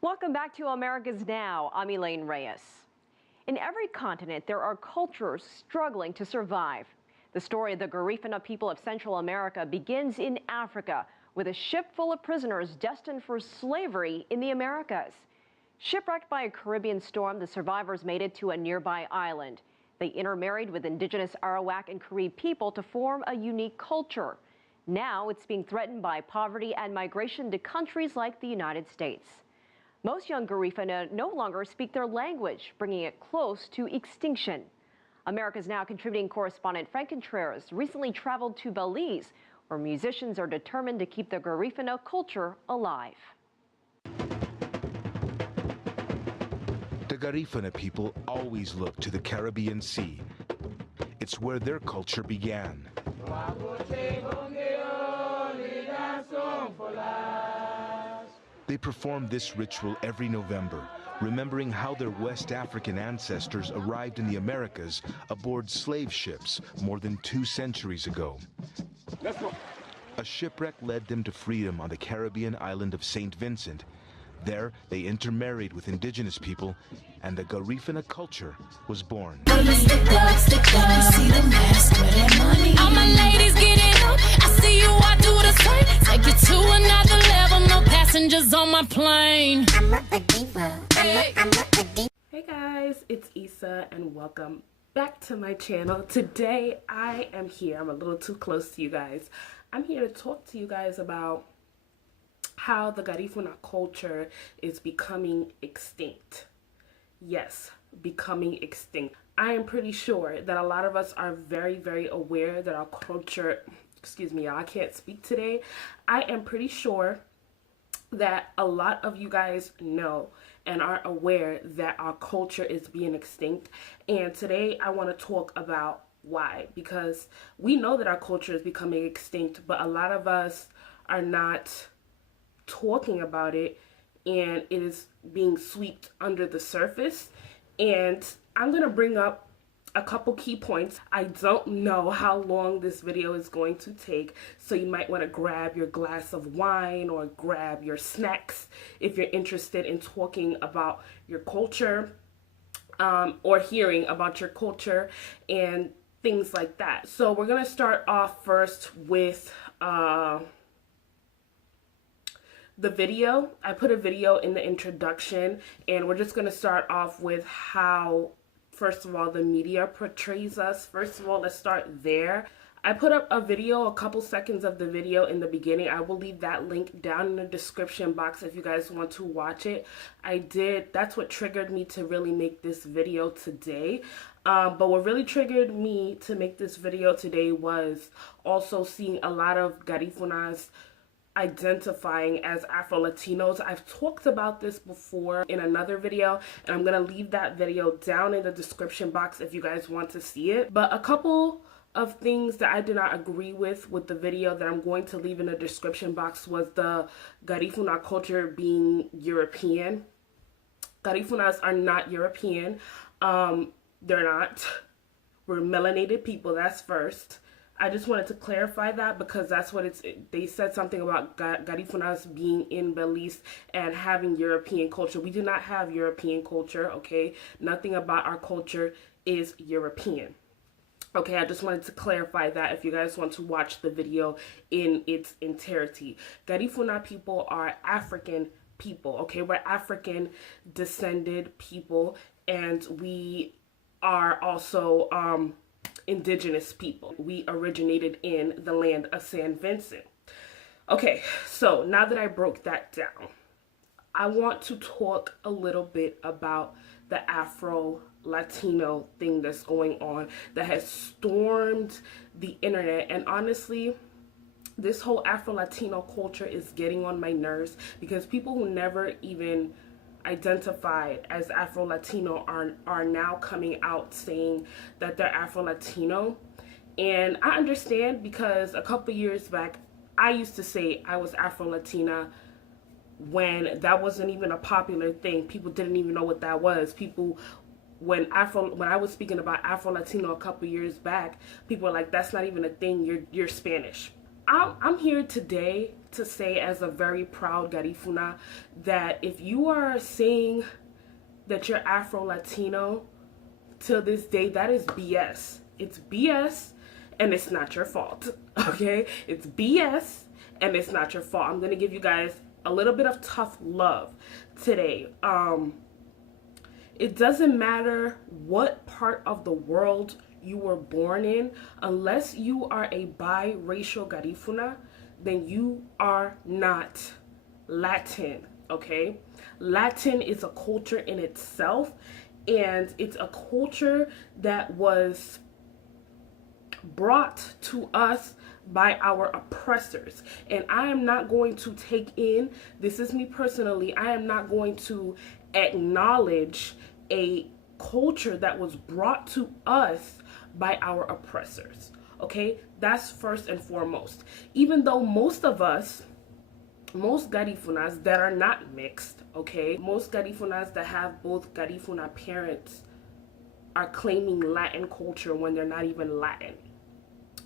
Welcome back to America's Now. I'm Elaine Reyes. In every continent, there are cultures struggling to survive. The story of the Garifuna people of Central America begins in Africa with a ship full of prisoners destined for slavery in the Americas. Shipwrecked by a Caribbean storm, the survivors made it to a nearby island. They intermarried with indigenous Arawak and Carib people to form a unique culture. Now it's being threatened by poverty and migration to countries like the United States. Most young Garifuna no longer speak their language, bringing it close to extinction. America's Now contributing correspondent Frank Contreras recently traveled to Belize, where musicians are determined to keep the Garifuna culture alive. The Garifuna people always look to the Caribbean Sea. It's where their culture began. They perform this ritual every November, remembering how their West African ancestors arrived in the Americas aboard slave ships more than 2 centuries ago. Let's go. A shipwreck led them to freedom on the Caribbean island of St. Vincent. There, they intermarried with indigenous people, and the Garifuna culture was born. All my ladies get it up. I see you, I do the same. Take it to another level. No passengers on my plane. Hey guys, it's Issa and welcome back to my channel. Today I am here. I'm a little too close to you guys. I'm here to talk to you guys about how the Garifuna culture is becoming extinct. Yes, becoming extinct. I am pretty sure that a lot of us are very aware that our culture, excuse me, I can't speak today. I am pretty sure that a lot of you guys know and are aware that our culture is being extinct. And today I want to talk about why, because we know that our culture is becoming extinct, but a lot of us are not talking about it, and it is being swept under the surface. And I'm gonna bring up a couple key points. I don't know how long this video is going to take, so you might want to grab your glass of wine or grab your snacks if you're interested in talking about your culture, or hearing about your culture and things like that. So we're gonna start off first with the video. I put a video in the introduction, and we're just going to start off with how, first of all, the media portrays us. First of all, let's start there. I put up a video, a couple seconds of the video in the beginning. I will leave that link down in the description box if you guys want to watch it. That's what triggered me to really make this video today. But what really triggered me to make this video today was also seeing a lot of Garifunas identifying as Afro-Latinos. I've talked about this before in another video, and I'm gonna leave that video down in the description box if you guys want to see it. But a couple of things that I did not agree with the video that I'm going to leave in the description box was the Garifuna culture being European. Garifunas are not European. They're not. We're melanated people, that's first. I just wanted to clarify that because that's what they said something about Garifunas being in Belize and having European culture. We do not have European culture, okay? Nothing about our culture is European. Okay, I just wanted to clarify that if you guys want to watch the video in its entirety. Garifuna people are African people, okay? We're African descended people, and we are also indigenous people. We originated in the land of St. Vincent. Okay, so now that I broke that down, I want to talk a little bit about the Afro-Latino thing that's going on that has stormed the internet. And honestly, this whole Afro-Latino culture is getting on my nerves because people who never even identified as Afro-Latino are now coming out saying that they're Afro-Latino. And I understand, because a couple years back I used to say I was Afro-Latina when that wasn't even a popular thing. People didn't even know what that was. When I was speaking about Afro-Latino a couple years back, people were like, that's not even a thing, you're Spanish. I'm here today to say, as a very proud Garifuna, that if you are saying that you're Afro-Latino till this day, that is BS. It's BS, and it's not your fault, okay? It's BS, and it's not your fault. I'm going to give you guys a little bit of tough love today. It doesn't matter what part of the world you were born in, unless you are a biracial Garifuna, then you are not Latin, okay? Latin is a culture in itself, and it's a culture that was brought to us by our oppressors. And I am not going to take in, this is me personally, I am not going to acknowledge a culture that was brought to us by our oppressors. Okay, that's first and foremost. Even though most of us, most Garifunas that are not mixed, okay, most Garifunas that have both Garifuna parents are claiming Latin culture when they're not even Latin.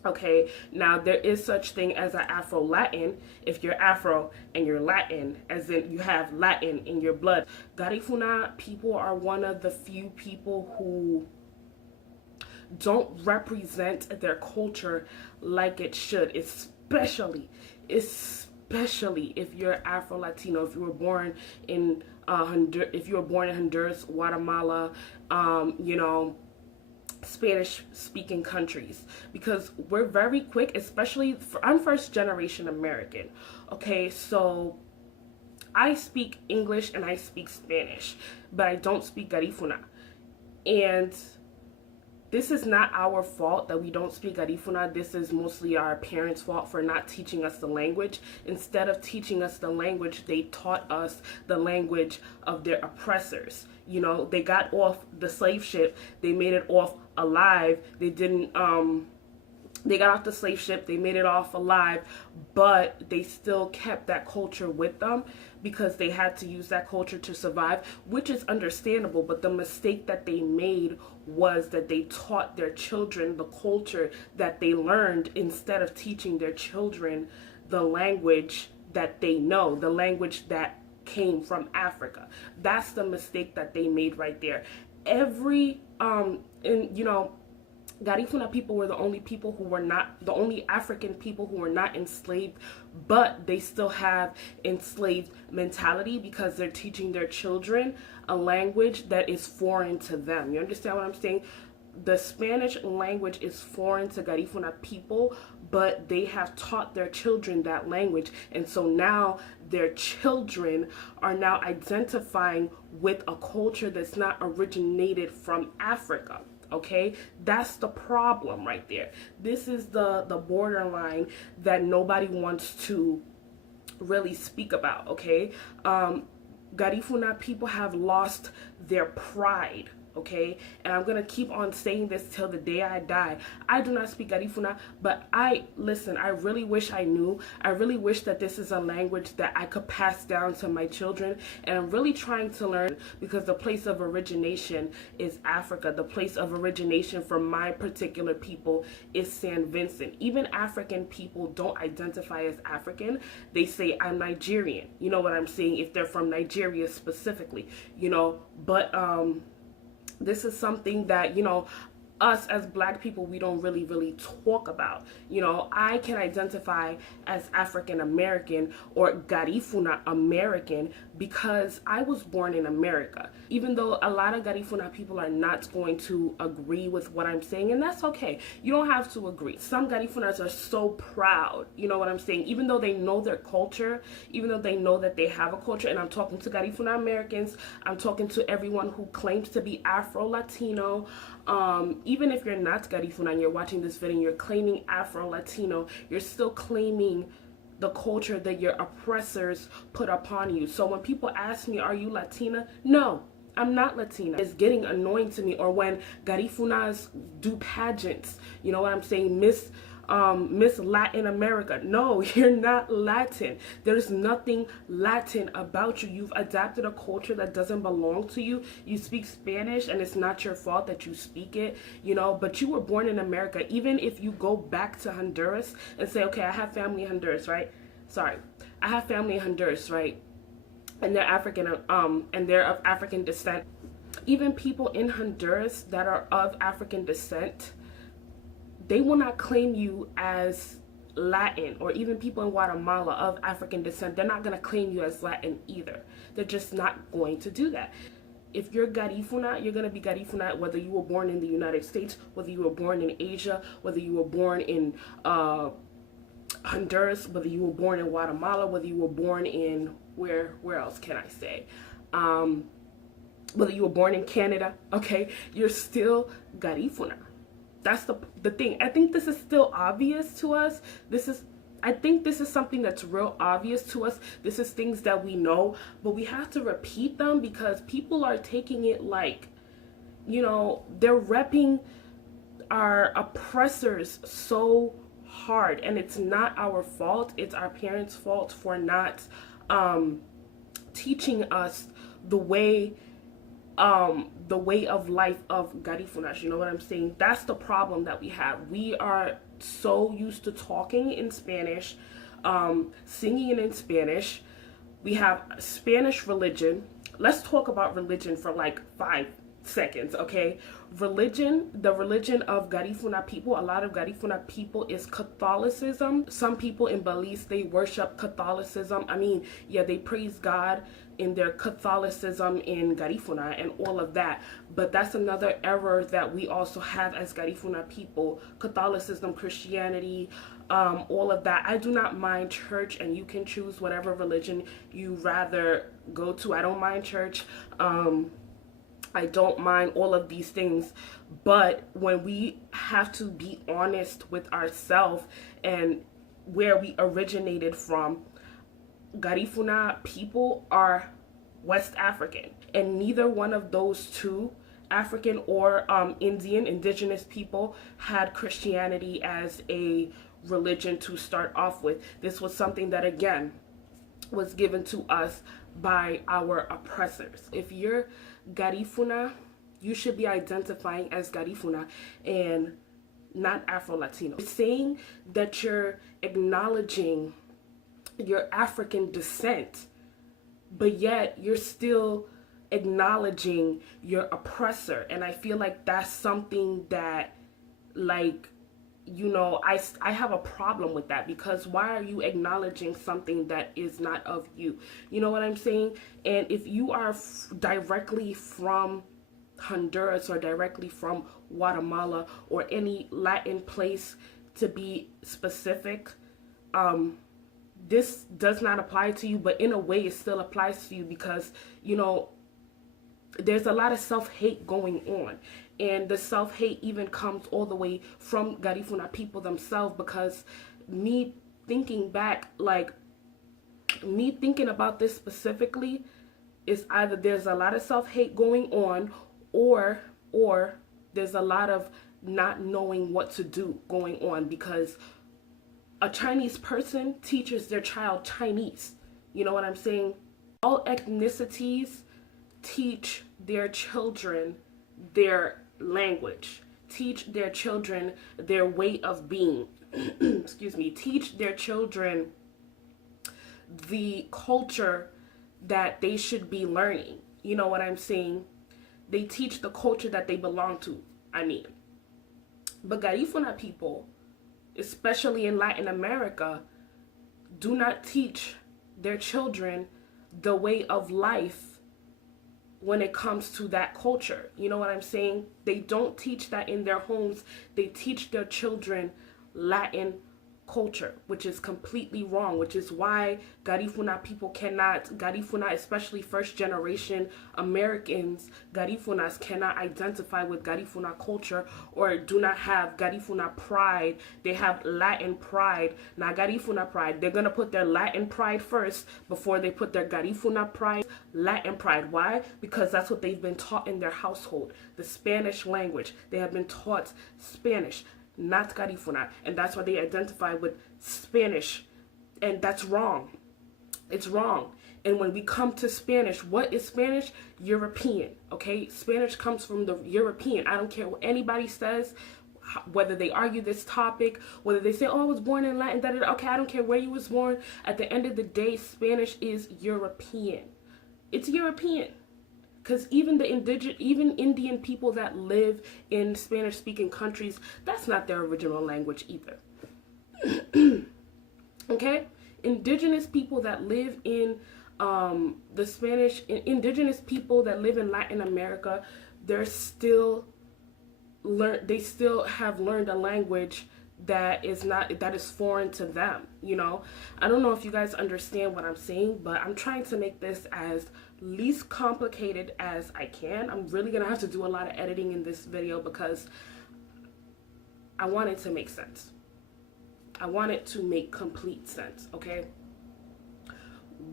Okay, now there is such thing as an Afro-Latin if you're Afro and you're Latin, as in you have Latin in your blood. Garifuna people are one of the few people who don't represent their culture like it should, especially if you're Afro-Latino, if you were born in Honduras, Guatemala, you know, Spanish-speaking countries, because we're very quick, especially I'm first generation American, okay, so I speak English and I speak Spanish, but I don't speak Garifuna, and this is not our fault that we don't speak Garifuna. This is mostly our parents' fault for not teaching us the language. Instead of teaching us the language, they taught us the language of their oppressors. You know, they got off the slave ship, they made it off alive. They didn't, they got off the slave ship, they made it off alive, but they still kept that culture with them because they had to use that culture to survive, which is understandable. But the mistake that they made was that they taught their children the culture that they learned instead of teaching their children the language that they know, the language that came from Africa. That's the mistake that they made right there. You know, Garifuna people were the only people who were not, the only African people who were not enslaved, but they still have enslaved mentality because they're teaching their children a language that is foreign to them. You understand what I'm saying? The Spanish language is foreign to Garifuna people, but they have taught their children that language, and so now their children are now identifying with a culture that's not originated from Africa. Okay, that's the problem right there. This is the borderline that nobody wants to really speak about. Okay, Garifuna people have lost their pride. Okay, and I'm gonna keep on saying this till the day I die. I do not speak Garifuna, but listen, I really wish I knew. I really wish that this is a language that I could pass down to my children, and I'm really trying to learn, because the place of origination is Africa. The place of origination for my particular people is San Vincent. Even African people don't identify as African. They say I'm Nigerian. You know what I'm saying? If they're from Nigeria specifically, you know, but this is something that, you know, us as Black people, we don't really talk about. You know, I can identify as African American or Garifuna American because I was born in America. Even though a lot of Garifuna people are not going to agree with what I'm saying, and that's okay. You don't have to agree. Some Garifunas are so proud, you know what I'm saying? Even though they know their culture, even though they know that they have a culture, and I'm talking to Garifuna Americans, I'm talking to everyone who claims to be Afro-Latino. Even if you're not Garifuna and you're watching this video and you're claiming Afro-Latino, you're still claiming the culture that your oppressors put upon you. So when people ask me, are you Latina? No, I'm not Latina. It's getting annoying to me. Or when Garifunas do pageants, you know what I'm saying? Miss Miss Latin America. No, you're not Latin. There's nothing Latin about you. You've adapted a culture that doesn't belong to you. You speak Spanish and it's not your fault that you speak it, you know, but you were born in America. Even if you go back to Honduras and say, okay, I have family in Honduras, right? Sorry, I have family in Honduras, right? And they're African, and they're of African descent. Even people in Honduras that are of African descent, they will not claim you as Latin, or even people in Guatemala of African descent, they're not going to claim you as Latin either. They're just not going to do that. If you're Garifuna, you're going to be Garifuna whether you were born in the United States, whether you were born in Asia, whether you were born in Honduras, whether you were born in Guatemala, whether you were born in, where else can I say? Whether you were born in Canada, okay? You're still Garifuna. That's the thing. I think this is still obvious to us. I think this is something that's real obvious to us. This is things that we know, but we have to repeat them because people are taking it like, you know, they're repping our oppressors so hard, and it's not our fault. It's our parents' fault for not teaching us the way of life of Garifunas. You know what I'm saying? That's the problem that we have. We are so used to talking in Spanish, singing in Spanish. We have Spanish religion. Let's talk about religion for like 5 seconds, okay? Religion, the religion of Garifuna people, a lot of Garifuna people is Catholicism. Some people in Belize, they worship Catholicism. I mean, yeah, they praise God in their Catholicism in Garifuna and all of that. But that's another error that we also have as Garifuna people. Catholicism, Christianity, all of that. I do not mind church, and you can choose whatever religion you rather go to. I don't mind church. I don't mind all of these things, but when we have to be honest with ourselves and where we originated from, Garifuna people are West African, and neither one of those two, African or Indian, indigenous people, had Christianity as a religion to start off with. This was something that, again, was given to us by our oppressors. If you're Garifuna, you should be identifying as Garifuna and not Afro-Latino. Saying that you're acknowledging your African descent, but yet you're still acknowledging your oppressor. And I feel like that's something that, like, you know, I have a problem with that, because why are you acknowledging something that is not of you? You know what I'm saying? And if you are directly from Honduras or directly from Guatemala or any Latin place, to be specific, this does not apply to you, but in a way it still applies to you, because, you know, there's a lot of self-hate going on. And the self-hate even comes all the way from Garifuna people themselves, because me thinking back, like, me thinking about this specifically, is either there's a lot of self-hate going on, or there's a lot of not knowing what to do going on, because a Chinese person teaches their child Chinese. You know what I'm saying? All ethnicities teach their children their language, teach their children their way of being, excuse me, teach their children the culture that they should be learning. You know what I'm saying? They teach the culture that they belong to, I mean. But Garifuna people, especially in Latin America, do not teach their children the way of life when it comes to that culture. You know what I'm saying? They don't teach that in their homes. They teach their children Latin culture, which is completely wrong, which is why Garifuna people cannot, Garifuna, especially first generation Americans, Garifunas cannot identify with Garifuna culture, or do not have Garifuna pride. They have Latin pride, not Garifuna pride. They're going to put their Latin pride first before they put their Garifuna pride, Latin pride. Why? Because that's what they've been taught in their household, the Spanish language. They have been taught Spanish. not Garifuna. And that's why they identify with Spanish. And that's wrong. It's wrong. And when we come to Spanish, what is Spanish? European, okay? Spanish comes from the European. I don't care what anybody says, whether they argue this topic, whether they say, oh, I was born in Latin, da, da, da. Okay, I don't care where you was born. At the end of the day, Spanish is European. It's European. Because even Indian people that live in Spanish-speaking countries, that's not their original language either. Okay? Indigenous people that live in indigenous people that live in Latin America, they still have learned a language that is foreign to them, you know. I don't know if you guys understand what I'm saying, but I'm trying to make this as least complicated as I can. I'm really gonna have to do a lot of editing in this video because I want it to make sense. I want it to make complete sense, okay?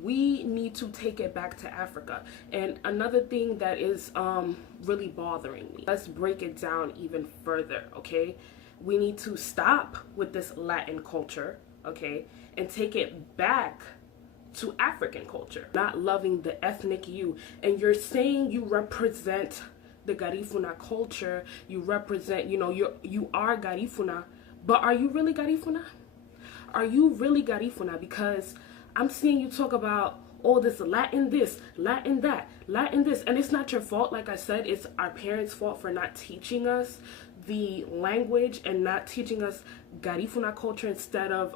We need to take it back to Africa. And another thing that is really bothering me, let's break it down even further, okay? We need to stop with this Latin culture, okay, and take it back to African culture. Not loving the ethnic you. And you're saying you represent the Garifuna culture, you represent, you know, you are Garifuna, but are you really Garifuna? Are you really Garifuna? Because I'm seeing you talk about, oh, this, Latin that, Latin this, and it's not your fault. Like I said, it's our parents' fault for not teaching us the language and not teaching us Garifuna culture instead of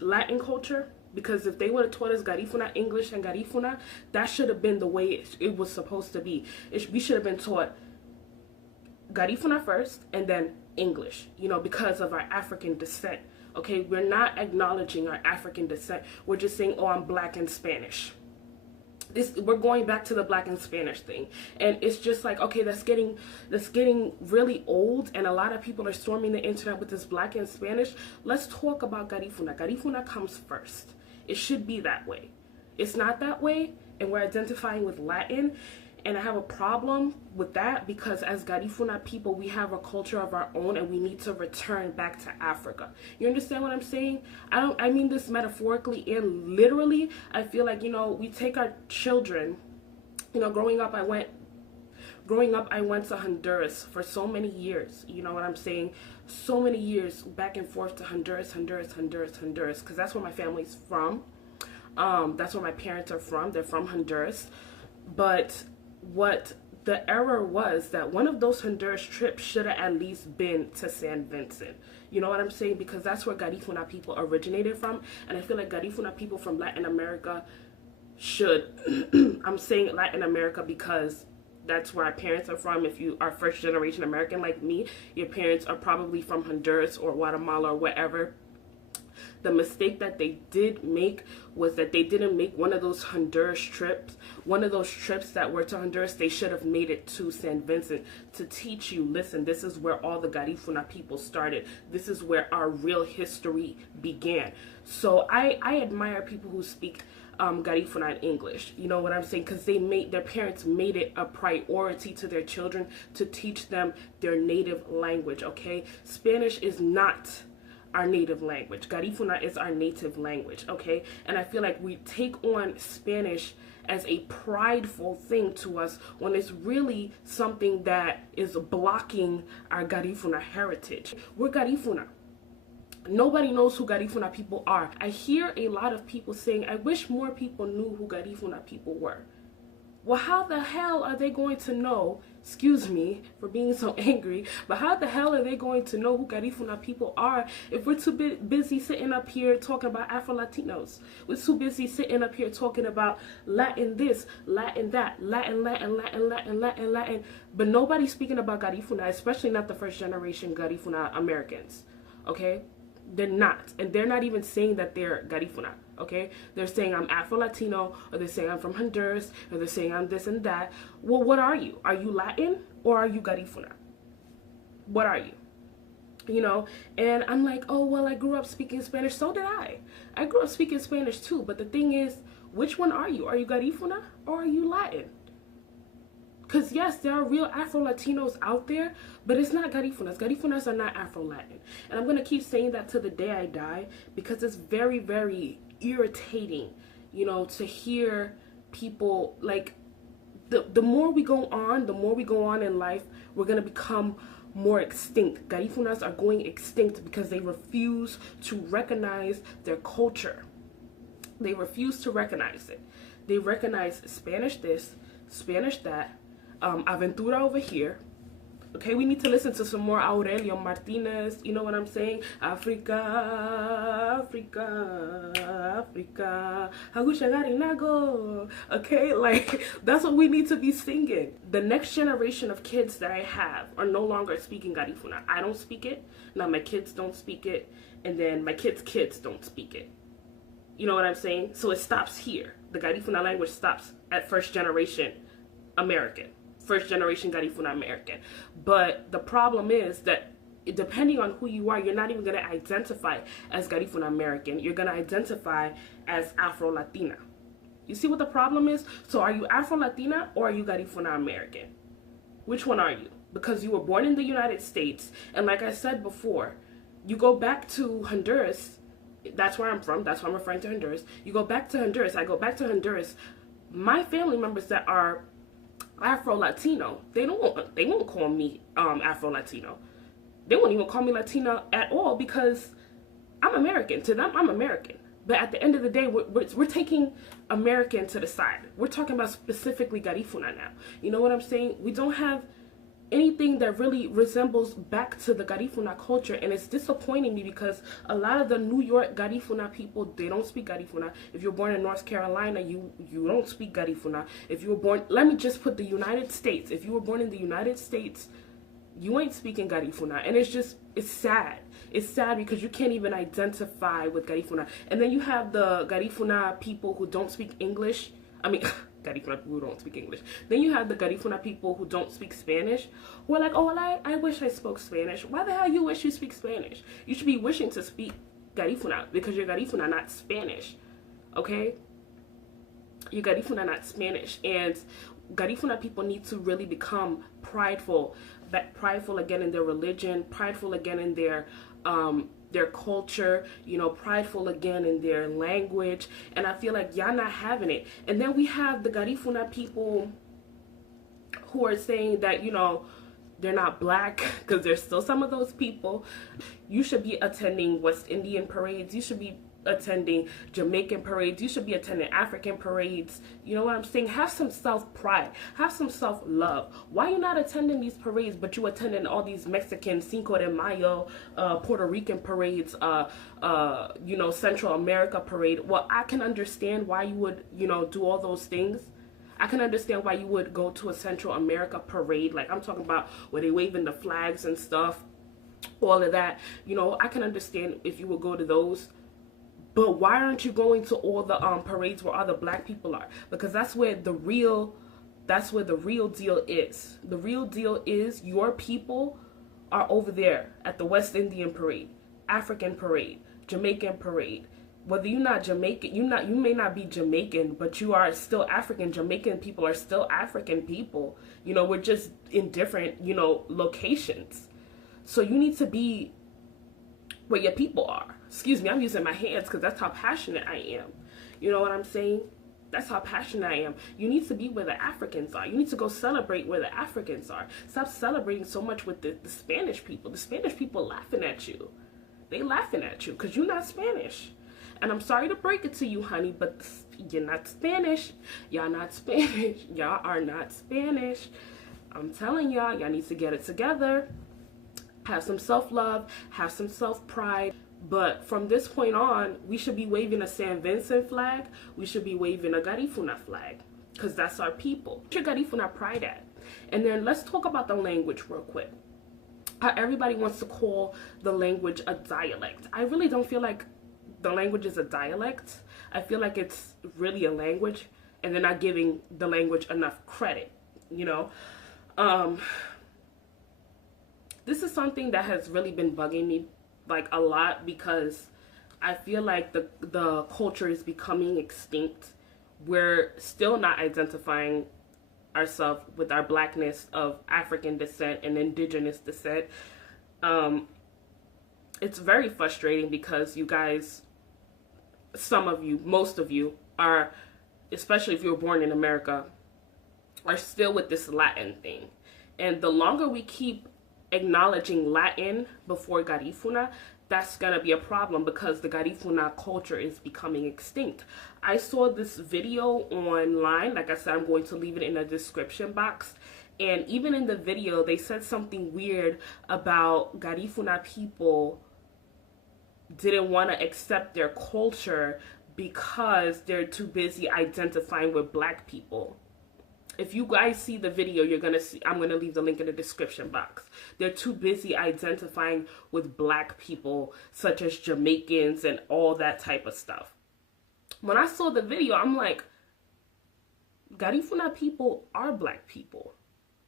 Latin culture. Because if they would have taught us Garifuna, English, and Garifuna, that should have been the way it was supposed to be. We should have been taught Garifuna first and then English, you know, because of our African descent. Okay, we're not acknowledging our African descent. We're just saying, oh, I'm black and Spanish. We're going back to the black and Spanish thing. And it's just like, okay, that's getting really old, and a lot of people are storming the internet with this black and Spanish. Let's talk about Garifuna. Garifuna comes first. It should be that way. It's not that way, and we're identifying with Latin. And I have a problem with that because as Garifuna people, we have a culture of our own and we need to return back to Africa. You understand what I'm saying? I mean this metaphorically and literally. I feel like, you know, we take our children, you know, growing up I went to Honduras for so many years. You know what I'm saying? So many years back and forth to Honduras, because that's where my family's from. That's where my parents are from. They're from Honduras. But what the error was that one of those Honduras trips should have at least been to San Vincent. You know what I'm saying? Because that's where Garifuna people originated from. And I feel like Garifuna people from Latin America should, I'm saying Latin America because that's where our parents are from. If you are first generation American like me, your parents are probably from Honduras or Guatemala or wherever. The mistake that they did make was that they didn't make one of those Honduras trips. One of those trips that were to Honduras, they should have made it to San Vincent to teach you, listen, this is where all the Garifuna people started. This is where our real history began. So I admire people who speak Garifuna in English. You know what I'm saying? Because their parents made it a priority to their children to teach them their native language, okay? Spanish is not our native language. Garifuna is our native language, okay? And I feel like we take on Spanish as a prideful thing to us when it's really something that is blocking our Garifuna heritage. We're Garifuna. Nobody knows who Garifuna people are. I hear a lot of people saying, I wish more people knew who Garifuna people were. Well, how the hell are they going to know, excuse me for being so angry, but how the hell are they going to know who Garifuna people are if we're too busy sitting up here talking about Afro-Latinos? We're too busy sitting up here talking about Latin this, Latin that, Latin, but nobody's speaking about Garifuna, especially not the first generation Garifuna Americans, okay? They're not, and they're not even saying that they're Garifuna, okay? They're saying I'm Afro-Latino, or they're saying I'm from Honduras, or they're saying I'm this and that. Well, what are you? Are you Latin, or are you Garifuna? What are you? You know, and I'm like, oh, well, I grew up speaking Spanish. So did I. I grew up speaking Spanish too, but the thing is, which one are you? Are you Garifuna, or are you Latin? Because yes, there are real Afro-Latinos out there, but it's not Garifunas. Garifunas are not Afro-Latin. And I'm going to keep saying that to the day I die, because it's very, very irritating, you know, to hear people, like, the more we go on in life, we're going to become more extinct. Garifunas are going extinct because they refuse to recognize their culture. They refuse to recognize it. They recognize Spanish this, Spanish that, Aventura over here. Okay, we need to listen to some more Aurelio Martinez, you know what I'm saying? Africa, Africa, Africa, okay, like, that's what we need to be singing. The next generation of kids that I have are no longer speaking Garifuna. I don't speak it, now my kids don't speak it, and then my kids' kids don't speak it. You know what I'm saying? So it stops here. The Garifuna language stops at first generation American. First generation Garifuna American. But the problem is that depending on who you are, you're not even going to identify as Garifuna American. You're going to identify as Afro-Latina. You see what the problem is? So are you Afro-Latina or are you Garifuna American? Which one are you? Because you were born in the United States. And like I said before, you go back to Honduras. That's where I'm from. That's why I'm referring to Honduras. You go back to Honduras. I go back to Honduras. My family members that are Afro-Latino, they won't call me Afro-Latino. They won't even call me Latina at all because I'm American. To them, I'm American. But at the end of the day, we're taking American to the side. We're talking about specifically Garifuna now. You know what I'm saying? We don't have anything that really resembles back to the Garifuna culture, and it's disappointing me because a lot of the New York Garifuna people, they don't speak Garifuna. If you're born in North Carolina, you don't speak Garifuna. If you were born, let me just put the United States. If you were born in the United States, you ain't speaking Garifuna, and it's sad. It's sad because you can't even identify with Garifuna. And then you have the Garifuna people who don't speak English. I mean, Garifuna people who don't speak English. Then you have the Garifuna people who don't speak Spanish, who are like, oh, well, I wish I spoke Spanish. Why the hell you wish you speak Spanish? You should be wishing to speak Garifuna because you're Garifuna, not Spanish. Okay? You're Garifuna, not Spanish. And Garifuna people need to really become prideful again in their religion, prideful again in their culture, you know, prideful again in their language, and I feel like y'all not having it. And then we have the Garifuna people who are saying that, you know, they're not black, because there's still some of those people. You should be attending West Indian parades, you should be attending Jamaican parades, you should be attending African parades. You know what I'm saying? Have some self-pride, have some self-love. Why are you not attending these parades but you attending all these Mexican Cinco de Mayo, Puerto Rican parades, you know, Central America parade? Well, I can understand why you would, you know, do all those things. I can understand why you would go to a Central America parade, like I'm talking about where they waving the flags and stuff, all of that. You know, I can understand if you would go to those. But why aren't you going to all the parades where other black people are? Because that's where the real deal is. The real deal is your people are over there at the West Indian parade, African parade, Jamaican parade. Whether you're not Jamaican, you may not be Jamaican, but you are still African. Jamaican people are still African people. You know, we're just in different, you know, locations. So you need to be where your people are. Excuse me, I'm using my hands because that's how passionate I am. You know what I'm saying? That's how passionate I am. You need to be where the Africans are. You need to go celebrate where the Africans are. Stop celebrating so much with the Spanish people. The Spanish people laughing at you. They laughing at you because you're not Spanish. And I'm sorry to break it to you, honey, but you're not Spanish. Y'all not Spanish. Y'all are not Spanish. I'm telling y'all, y'all need to get it together. Have some self-love. Have some self-pride. But from this point on, we should be waving a San Vincent flag. We should be waving a Garifuna flag. Because that's our people. Where's your Garifuna pride at? And then let's talk about the language real quick. How everybody wants to call the language a dialect. I really don't feel like the language is a dialect. I feel like it's really a language. And they're not giving the language enough credit. You know? This is something that has really been bugging me like a lot, because I feel like the culture is becoming extinct. We're still not identifying ourselves with our blackness of African descent and indigenous descent. It's very frustrating because you guys, some of you, most of you are, especially if you were born in America, are still with this Latin thing. And the longer we keep acknowledging Latin before Garifuna, that's going to be a problem because the Garifuna culture is becoming extinct. I saw this video online. Like I said, I'm going to leave it in the description box. And even in the video, they said something weird about Garifuna people didn't want to accept their culture because they're too busy identifying with black people. If you guys see the video, you're going to see, I'm going to leave the link in the description box. They're too busy identifying with black people, such as Jamaicans and all that type of stuff. When I saw the video, I'm like, Garifuna people are black people.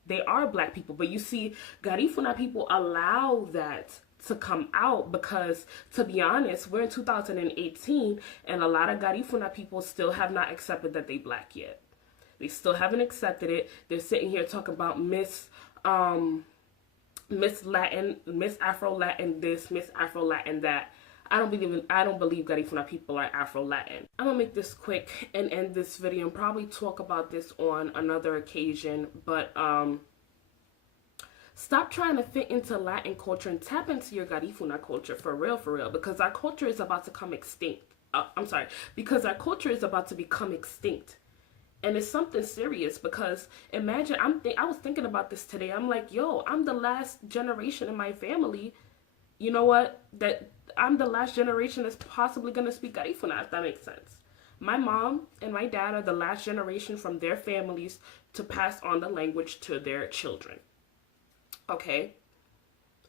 They are black people. But you see, Garifuna people allow that to come out because, to be honest, we're in 2018 and a lot of Garifuna people still have not accepted that they black yet. They still haven't accepted it. They're sitting here talking about Miss Latin, Miss Afro Latin this, Miss Afro Latin that. I don't believe Garifuna people are Afro Latin. I'm gonna make this quick and end this video and probably talk about this on another occasion. But stop trying to fit into Latin culture and tap into your Garifuna culture for real, because our culture is about to come extinct. Because our culture is about to become extinct. And it's something serious because imagine, I was thinking about this today. I'm like, yo, I'm the last generation in my family. You know what? That I'm the last generation that's possibly going to speak Garifuna, if that makes sense. My mom and my dad are the last generation from their families to pass on the language to their children. Okay?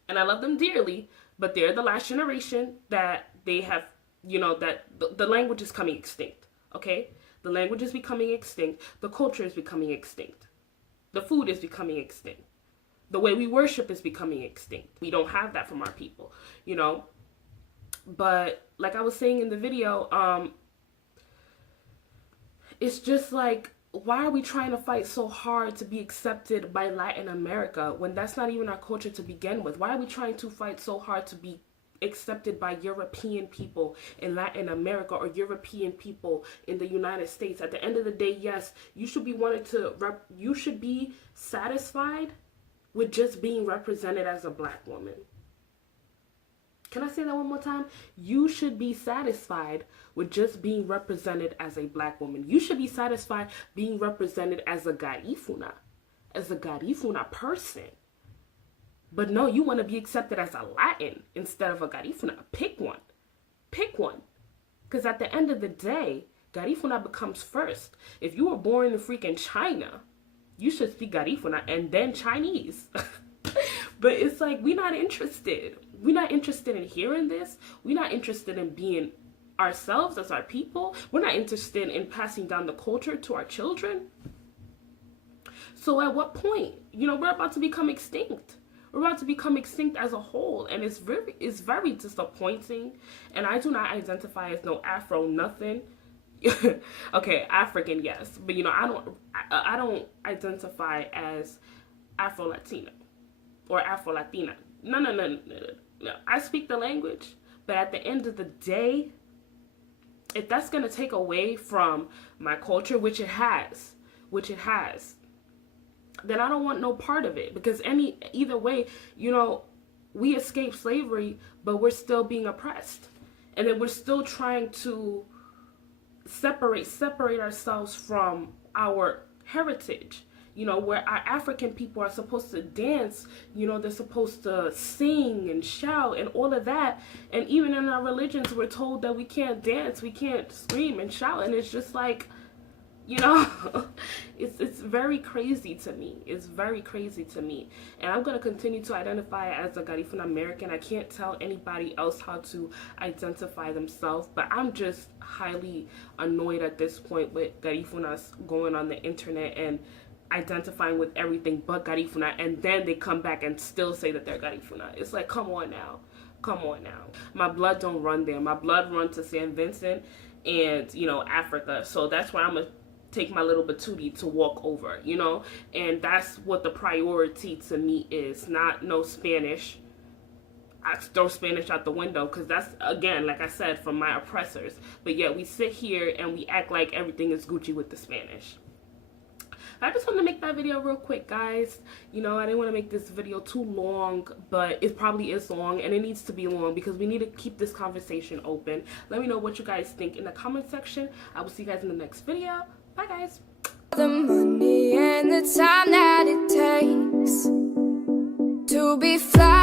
And I love them dearly, but they're the last generation that they have, you know, that the language is coming extinct. Okay? The language is becoming extinct. The culture is becoming extinct. The food is becoming extinct. The way we worship is becoming extinct. We don't have that from our people, you know. But like I was saying in the video, it's just like, why are we trying to fight so hard to be accepted by Latin America when that's not even our culture to begin with? Why are we trying to fight so hard to be accepted by European people in Latin America or European people in the United States? At the end of the day, yes, you should be satisfied with just being represented as a black woman. Can I say that one more time? You should be satisfied with just being represented as a black woman. You should be satisfied being represented as a Garifuna person. But no, you want to be accepted as a Latin instead of a Garifuna. Pick one. Pick one. Because at the end of the day, Garifuna becomes first. If you were born in freaking China, you should speak Garifuna and then Chinese. But it's like, we're not interested. We're not interested in hearing this. We're not interested in being ourselves as our people. We're not interested in passing down the culture to our children. So at what point? You know, we're about to become extinct. We're about to become extinct as a whole, and it's very disappointing. And I do not identify as no Afro nothing. Okay, African, yes, but you know, I don't identify as Afro Latina or Afro Latina. No. I speak the language, but at the end of the day, if that's gonna take away from my culture, which it has, then I don't want no part of it. Because either way, you know, we escaped slavery, but we're still being oppressed. And then we're still trying to separate ourselves from our heritage. You know, where our African people are supposed to dance, you know, they're supposed to sing and shout and all of that. And even in our religions, we're told that we can't dance, we can't scream and shout. And it's just like, you know, it's very crazy to me. It's very crazy to me. And I'm going to continue to identify as a Garifuna American. I can't tell anybody else how to identify themselves. But I'm just highly annoyed at this point with Garifunas going on the internet and identifying with everything but Garifuna. And then they come back and still say that they're Garifuna. It's like, come on now. Come on now. My blood don't run there. My blood runs to St. Vincent and, you know, Africa. So that's why I'm a take my little batootie to walk over, you know? And that's what the priority to me is, not no Spanish. I throw Spanish out the window because that's, again, like I said, from my oppressors. But yet we sit here and we act like everything is Gucci with the Spanish. I just want to make that video real quick, guys. You know, I didn't want to make this video too long, but it probably is long, and it needs to be long because we need to keep this conversation open. Let me know what you guys think in the comment section. I will see you guys in the next video. Bye, guys. The money and the time that it takes to be fly.